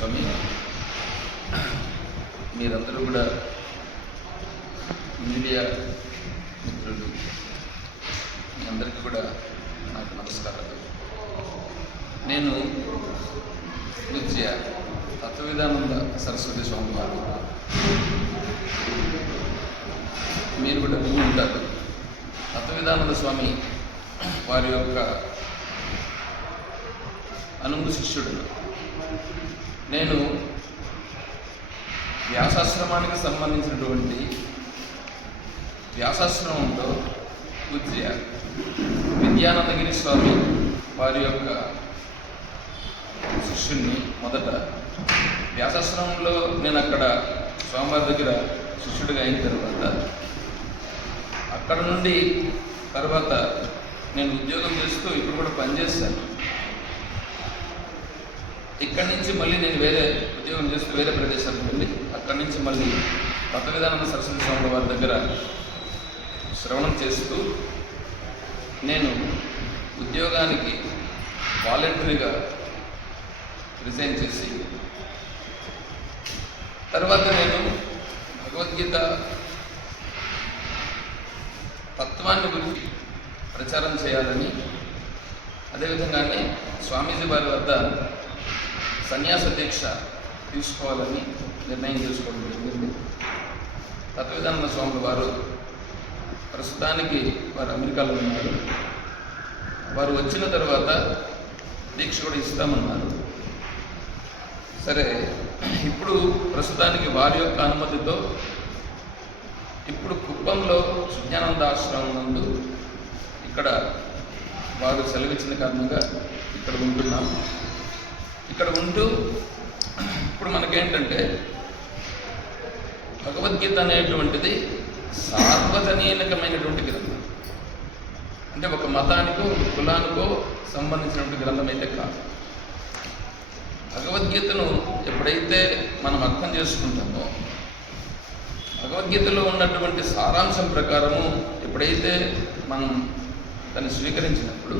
స్వామి. మీరందరూ కూడా మీడియా మిత్రులు, మీ అందరికీ కూడా నాకు నమస్కారాలు. నేను పూజ్య తత్వవిధానంద సరస్వతి స్వామి వారు, మీరు కూడా విని ఉంటారు. తత్వవిధానంద స్వామి వారి యొక్క అనుంగు శిష్యుడు. నేను వ్యాసాశ్రమానికి సంబంధించినటువంటి వ్యాసాశ్రమంలో పూజ్య విద్యానందగిరి స్వామి వారి యొక్క శిష్యుణ్ణి. మొదట వ్యాసాశ్రమంలో నేను అక్కడ స్వామివారి దగ్గర శిష్యుడిగా అయిన తర్వాత అక్కడ నుండి తర్వాత నేను ఉద్యోగం చేస్తూ ఇప్పుడు కూడా పనిచేస్తాను. ఇక్కడి నుంచి మళ్ళీ నేను వేరే ఉద్యోగం చేస్తూ వేరే ప్రదేశాలకు వెళ్ళి అక్కడి నుంచి మళ్ళీ తత్వవిధానంద సరస్వతి స్వామి వారి దగ్గర శ్రవణం చేస్తూ నేను ఉద్యోగానికి వాలంటరీగా రిజైన్ చేసి తర్వాత నేను భగవద్గీత తత్వాన్ని గురించి ప్రచారం చేయాలని, అదేవిధంగానే స్వామీజీ వారి వద్ద సన్యాస దీక్ష తీసుకోవాలని నిర్ణయం చేసుకోవడం జరిగింది. తత్వవిధానంద స్వామి వారు ప్రస్తుతానికి వారు అమెరికాలో ఉన్నారు. వారు వచ్చిన తర్వాత దీక్ష కూడా ఇస్తామన్నారు. సరే, ఇప్పుడు ప్రస్తుతానికి వారి యొక్క అనుమతితో ఇప్పుడు కుప్పంలో సుజ్ఞానంద ఆశ్రమం నందు ఇక్కడ వారు సెలవిచ్చిన కారణంగా ఇక్కడ ఉంటున్నాం. ఇక్కడ ఉంటూ ఇప్పుడు మనకేంటంటే భగవద్గీత అనేటువంటిది సార్వజనీనకమైనటువంటి గ్రంథం. అంటే ఒక మతానికో కులానికో సంబంధించినటువంటి గ్రంథం అయితే కాదు. భగవద్గీతను ఎప్పుడైతే మనం అర్థం చేసుకుంటామో, భగవద్గీతలో ఉన్నటువంటి సారాంశం ప్రకారము ఎప్పుడైతే మనం దాన్ని స్వీకరించినప్పుడు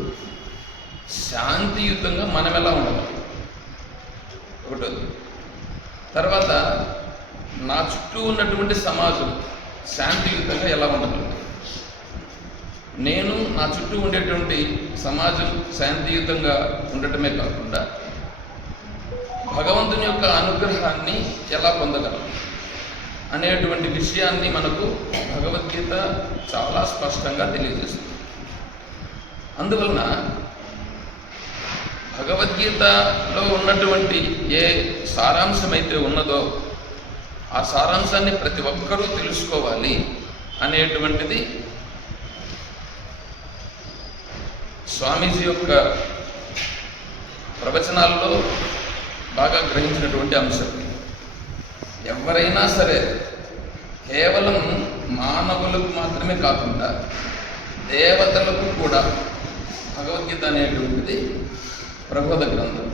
శాంతియుతంగా మనం ఎలా ఉండాలి ఒకటోది. తర్వాత నా చుట్టూ ఉన్నటువంటి సమాజం శాంతియుతంగా ఎలా ఉండగలదు, నేను నా చుట్టూ ఉండేటువంటి సమాజం శాంతియుతంగా ఉండటమే కాకుండా భగవంతుని యొక్క అనుగ్రహాన్ని ఎలా పొందగలం అనేటువంటి విషయాన్ని మనకు భగవద్గీత చాలా స్పష్టంగా తెలియజేస్తుంది. అందువలన భగవద్గీతలో ఉన్నటువంటి ఏ సారాంశం అయితే ఉన్నదో ఆ సారాంశాన్ని ప్రతి ఒక్కరూ తెలుసుకోవాలి అనేటువంటిది స్వామీజీ యొక్క ప్రవచనాల్లో బాగా గ్రహించినటువంటి అంశం. ఎవరైనా సరే కేవలం మానవులకు మాత్రమే కాకుండా దేవతలకు కూడా భగవద్గీత అనేటువంటిది ప్రబోధ గ్రంథం.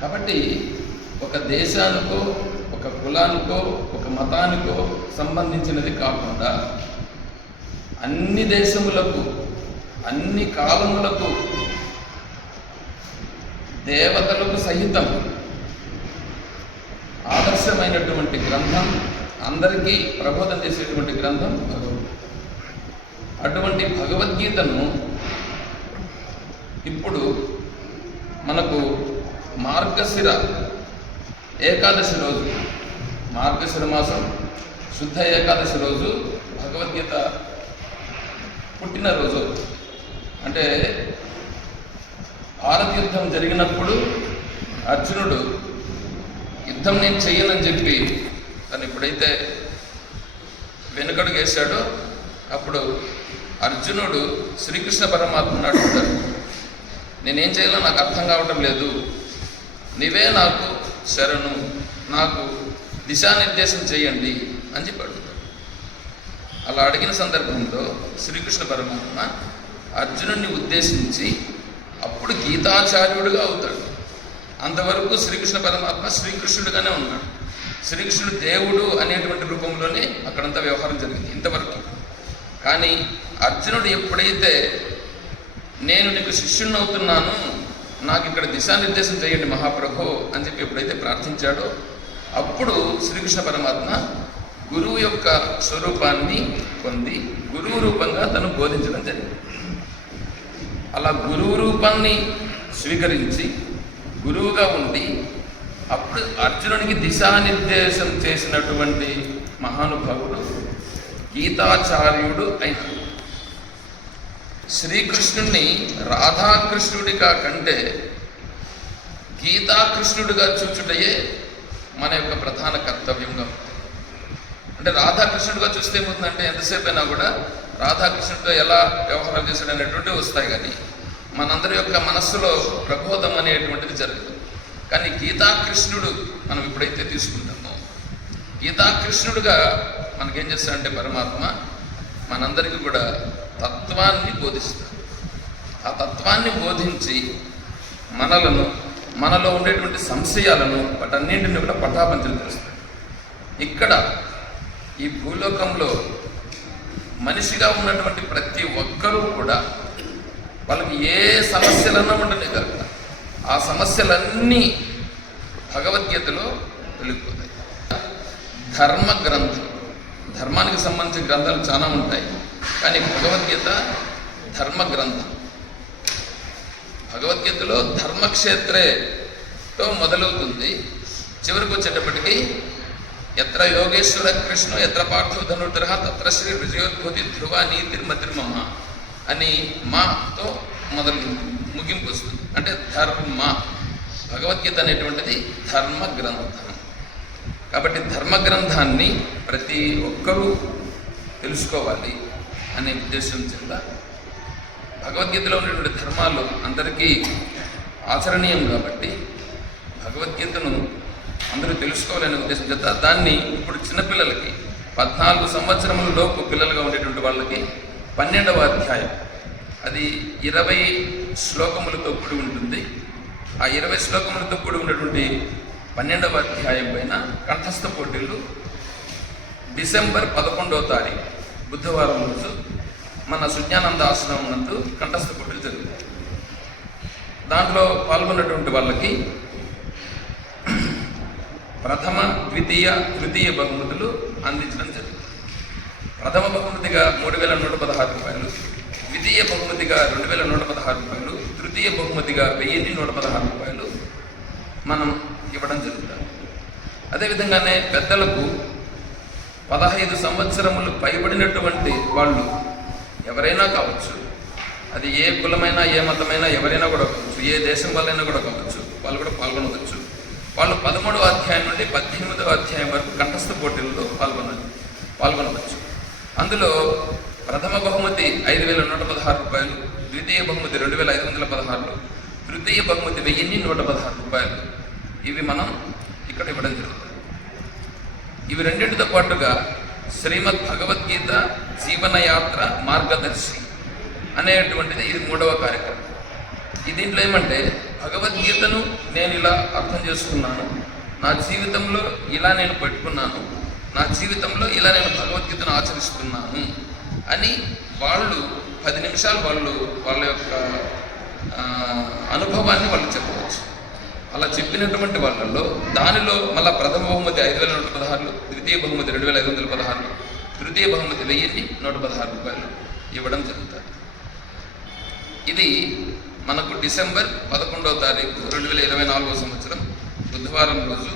కాబట్టి ఒక దేశానికో ఒక కులానికో ఒక మతానికో సంబంధించినది కాకుండా అన్ని దేశములకు అన్ని కాలములకు దేవతలకు సహితం ఆదర్శమైనటువంటి గ్రంథం, అందరికీ ప్రబోధం చేసేటువంటి గ్రంథం భగవద్గీత. అటువంటి భగవద్గీతను ఇప్పుడు మనకు మార్గశిర ఏకాదశి రోజు, మార్గశిర మాసం శుద్ధ ఏకాదశి రోజు భగవద్గీత పుట్టినరోజు. అంటే భారత యుద్ధం జరిగినప్పుడు అర్జునుడు యుద్ధం నేను చెయ్యనని చెప్పి తను ఎప్పుడైతే వెనుకడుగు వేశాడో అప్పుడు అర్జునుడు శ్రీకృష్ణ పరమాత్మను అడుగుతాడు, నేనేం చేయాలో నాకు అర్థం కావటం లేదు, నీవే నాకు శరణు, నాకు దిశానిర్దేశం చేయండి అని చెప్పి అడుగుతాడు. అలా అడిగిన సందర్భంలో శ్రీకృష్ణ పరమాత్మ అర్జునుడిని ఉద్దేశించి అప్పుడు గీతాచార్యుడుగా అవుతాడు. అంతవరకు శ్రీకృష్ణ పరమాత్మ శ్రీకృష్ణుడిగానే ఉన్నాడు. శ్రీకృష్ణుడు దేవుడు అనేటువంటి రూపంలోనే అక్కడంతా వ్యవహారం జరిగింది ఇంతవరకు. కానీ అర్జునుడు ఎప్పుడైతే నేను నీకు శిష్యుణ్ణి అవుతున్నాను, నాకు ఇక్కడ దిశానిర్దేశం చేయండి మహాప్రభు అని చెప్పి ఎప్పుడైతే ప్రార్థించాడో అప్పుడు శ్రీకృష్ణ పరమాత్మ గురువు యొక్క స్వరూపాన్ని పొంది గురువు రూపంగా తను బోధించడం జరిగింది. అలా గురువు రూపాన్ని స్వీకరించి గురువుగా ఉండి అప్పుడు అర్జునునికి దిశానిర్దేశం చేసినటువంటి మహానుభావుడు గీతాచార్యుడు అయిన శ్రీకృష్ణుణ్ణి రాధాకృష్ణుడిగా కంటే గీతాకృష్ణుడిగా చూచుటయే మన యొక్క ప్రధాన కర్తవ్యంగా ఉంది. అంటే రాధాకృష్ణుడిగా చూస్తే ఏమవుతుందంటే ఎంతసేపు అయినా కూడా రాధాకృష్ణుడితో ఎలా వ్యవహారం చేశాడు అనేటువంటివి వస్తాయి, కానీ మనందరి యొక్క మనస్సులో ప్రబోధం అనేటువంటిది జరుగుతుంది. కానీ గీతాకృష్ణుడు మనం ఎప్పుడైతే తీసుకుంటామో గీతాకృష్ణుడుగా మనకేం చేస్తాడంటే పరమాత్మ మనందరికీ కూడా తత్వాన్ని బోధిస్తాడు. ఆ తత్వాన్ని బోధించి మనలో ఉండేటువంటి సంశయాలను వాటన్నింటిని కూడా పటాపంచలు చేస్తాడు. ఇక్కడ ఈ భూలోకంలో మనిషిగా ఉన్నటువంటి ప్రతి ఒక్కరూ కూడా వాళ్ళకి ఏ సమస్యలన్నా ఉండనే కాక ఆ సమస్యలన్నీ భగవద్గీతలో వెళ్ళిపోతాయి. ధర్మ గ్రంథం, ధర్మానికి సంబంధించిన గ్రంథాలు చాలా ఉంటాయి, కానీ భగవద్గీత ధర్మ గ్రంథం. భగవద్గీతలో ధర్మక్షేత్రేతో మొదలవుతుంది, చివరికి వచ్చేటప్పటికి ఎత్ర యోగేశ్వర కృష్ణ ఎత్ర పార్థో ధనుర్ధర తత్ర శ్రీ విజయోద్భూతి ధ్రువ నీతిర్మతిర్మమ అని మాతో ముగింపు వస్తుంది. అంటే ధర్మ, భగవద్గీత అనేటువంటిది ధర్మ గ్రంథం. కాబట్టి ధర్మ గ్రంథాన్ని ప్రతి ఒక్కరూ తెలుసుకోవాలి అనే ఉద్దేశం చేత భగవద్గీతలో ఉన్నటువంటి ధర్మాలు అందరికీ ఆచరణీయం కాబట్టి భగవద్గీతను అందరూ తెలుసుకోవాలనే ఉద్దేశం చేత దాన్ని ఇప్పుడు చిన్నపిల్లలకి 14 సంవత్సరముల లోపు పిల్లలుగా ఉండేటువంటి వాళ్ళకి 12వ అధ్యాయం, అది 20 శ్లోకములతో కూడి ఉంటుంది. ఆ 20 శ్లోకములతో కూడి ఉన్నటువంటి 12వ అధ్యాయం పైన కంఠస్థ పోటీలు డిసెంబర్ 11వ తారీఖు బుధవారం రోజు మన సుజ్ఞానంద ఆశ్రమం నందు కంఠస్థ పోటీలు జరుగుతాయి. దాంట్లో పాల్గొన్నటువంటి వాళ్ళకి ప్రథమ, ద్వితీయ, తృతీయ బహుమతులు అందించడం జరుగుతుంది. ప్రథమ బహుమతిగా 3,116 రూపాయలు, ద్వితీయ బహుమతిగా 2,116 రూపాయలు, తృతీయ బహుమతిగా 1,116 రూపాయలు మనం ఇవ్వడం జరుగుతుంది. అదేవిధంగానే పెద్దలకు 15 సంవత్సరములు పైబడినటువంటి వాళ్ళు ఎవరైనా కావచ్చు, అది ఏ కులమైనా ఏ మతమైనా ఎవరైనా కూడా కావచ్చు, ఏ దేశం వాళ్ళైనా కూడా కావచ్చు, వాళ్ళు కూడా పాల్గొనవచ్చు. వాళ్ళు 13వ అధ్యాయం నుండి 18వ అధ్యాయం వరకు కంఠస్థ పోటీల్లో పాల్గొనవచ్చు. అందులో ప్రథమ బహుమతి 5,116 రూపాయలు, ద్వితీయ బహుమతి 2,516, తృతీయ బహుమతి 1,116 రూపాయలు. ఇవి మనం ఇక్కడ ఇవ్వడం జరుగుతుంది. ఇవి రెండింటితో పాటుగా శ్రీమద్ భగవద్గీత జీవనయాత్ర మార్గదర్శి అనేటువంటిది ఇది 3వ కార్యక్రమం. దీంట్లో ఏమంటే భగవద్గీతను నేను ఇలా అర్థం చేసుకున్నాను, నా జీవితంలో ఇలా నేను పెట్టుకున్నాను, నా జీవితంలో ఇలా నేను భగవద్గీతను ఆచరిస్తున్నాను అని వాళ్ళు 10 నిమిషాలు వాళ్ళ యొక్క అనుభవాన్ని వాళ్ళు చెప్పవచ్చు. అలా చెప్పినటువంటి వాళ్ళల్లో దానిలో మళ్ళీ ప్రథమ బహుమతి 5,116, ద్వితీయ బహుమతి 2,516, తృతీయ బహుమతి 1,116 రూపాయలు ఇవ్వడం జరుగుతుంది. ఇది మనకు డిసెంబర్ 11వ తారీఖు 2024వ సంవత్సరం బుధవారం రోజు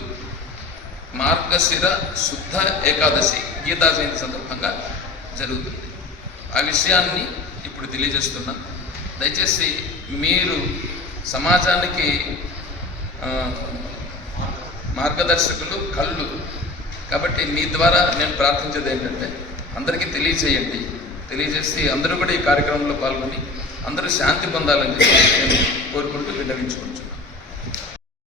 మార్గశిర శుద్ధ ఏకాదశి గీతా జయంతి సందర్భంగా జరుగుతుంది. ఆ విషయాన్ని ఇప్పుడు తెలియజేస్తున్నా. దయచేసి మీరు సమాజానికి మార్గదర్శకులు, కళ్ళు కాబట్టి మీ ద్వారా నేను ప్రార్థించేది ఏంటంటే అందరికీ తెలియజేయండి. తెలియజేసి అందరూ కూడా ఈ కార్యక్రమంలో పాల్గొని అందరూ శాంతి పొందాలని చెప్పి నేను కోరుకుంటూ విన్నవించుకోవచ్చు.